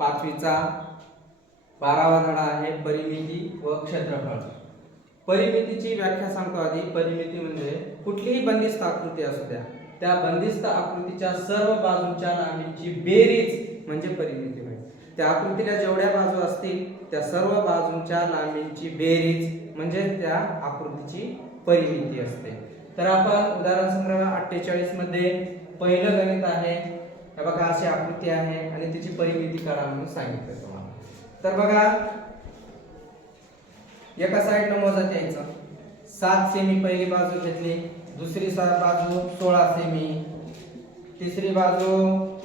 पाचवीचा 12वा धडा आहे परिमिती व क्षेत्रफळ। परिमितीची व्याख्या सांगतो आधी। परिमिती म्हणजे कुठलीही बंदिस्त आकृती असू द्या, त्या बंदिस्त आकृतीच्या सर्व बाजूंच्या लांबीची बेरीज म्हणजे परिमिती होय। त्या आकृतीला जेवढ्या बाजू असतील त्या सर्व बाजूंच्या लांबीची बेरीज म्हणजे त्या आकृतीची परिमिती असते। तर आपण उदाहरण संग्रह 48 मध्ये पहिलं गणित आहे। हे बघा अशी आकृती आहे आणि तिची परिमिती काढा म्हणून सांगितलं तुम्हाला। तर बघा एका साइडनं मोजत यायचं। 7 सेमी पहिली बाजू घेतली, दुसरी बाजू 16 सेमी, तिसरी बाजू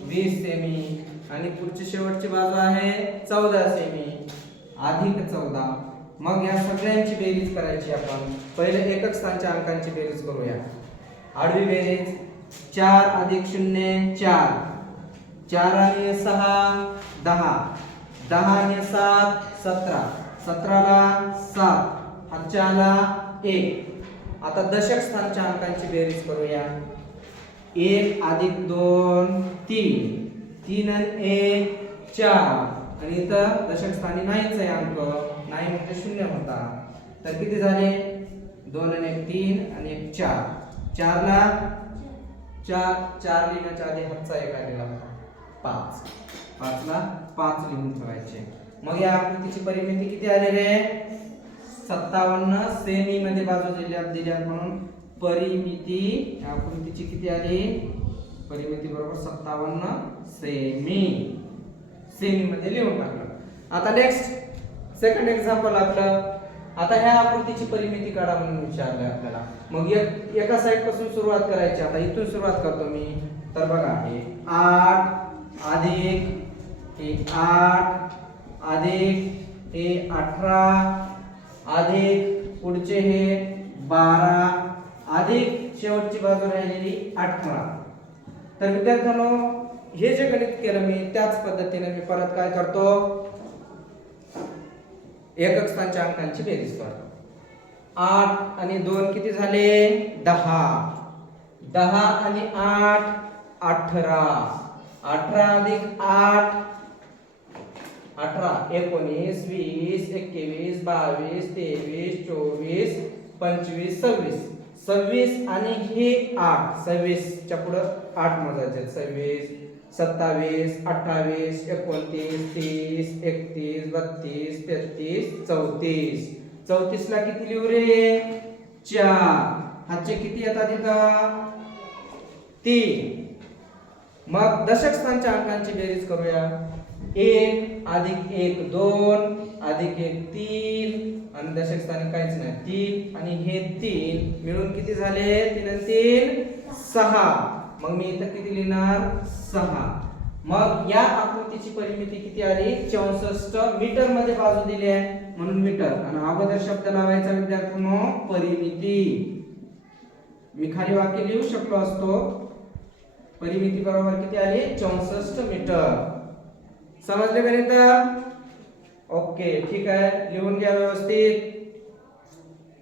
20 सेमी आणि पुढची शेवटची बाजू आहे 14 सेमी अधिक 14। मग या सगळ्यांची बेरीज करायची आपण। पहिले एकक स्थानच्या अंकांची बेरीज करूया। आडवी बेरीज 4 अधिक 0 4, 4 आणि 6 10, 10 आणि 7 17, 17 ला 7, हातच्या आला 1। आता दशक स्थानच्या अंकांची बेरीज करूया। 1 अधिक 2 3, 3 आणि 1 4 आणि इथं दशक स्थानी नाहीच आहे अंक, नाही म्हणजे 0 होता। तर किती झाले 2 आणि 1 3 आणि 1 4, 4 ला 4, 4 लिहिण्याच्या आधी हातचा 1 आलेला होता 5, 5 ला 5 लिहून ठेवायचे। मग या आकृतीची परिमिती किती आली रे 57 सेमी मध्ये बाजू दिल्या म्हणून परिमिती या आकृतीची किती आली परिमिती बरोबर 57 सेमी। सेमी मध्ये लिहून टाकलं। आता नेक्स्ट सेकंड एक्झाम्पल आपलं। आता ह्या आकृतीची परिमिती काढा म्हणून विचारलंय आपल्याला। मग एका साइड पासून सुरुवात करायची। आता इथून सुरुवात करतो मी। तर बघा हे 8 अधिक हे 8 अधिक हे 18 अधिक पुढचे हे 12 अधिक शेवटची बाजू राहिलेली 18। तर विद्यार्थ्यांनो हे जे गणित केलं मी त्याच पद्धतीने मी परत काय करतो एकक स्थानच्या अंकांची बेरीज करतो। 8 आणि 2 किती झाले 10, 10 आणि 8 18, 18 अधिक 8 18 19 20 21 22 23 24 25 26, 26 आणि हे 8 26 च्या पुढे 8 मोजायचे। 26 27 28 29 30 31 32 33 34, 34 ला किती लिहू रे 4, हातचे किती येतात इथं 3। मग दशक स्थानच्या अंकांची बेरीज करूया। 1 अधिक 1 2 अधिक 1 3 आणि दशक स्थानी काहीच नाही 3 आणि हे 3 मिळून किती झाले 3 आणि 3 6। मग मी इथं किती लिहिणार 6। मग या आकृतीची परिमिती किती आली 64 मीटर मध्ये बाजू दिली आहे म्हणून मीटर आणि अगोदर शब्द लावायचा विद्यार्थ्यांनो परिमिती। मी खाली वाक्य लिहू शकलो असतो परिमिती बरोबर किती आली 64 मीटर। समजले गणित? ओके ठीक आहे लिहून घ्या व्यवस्थित।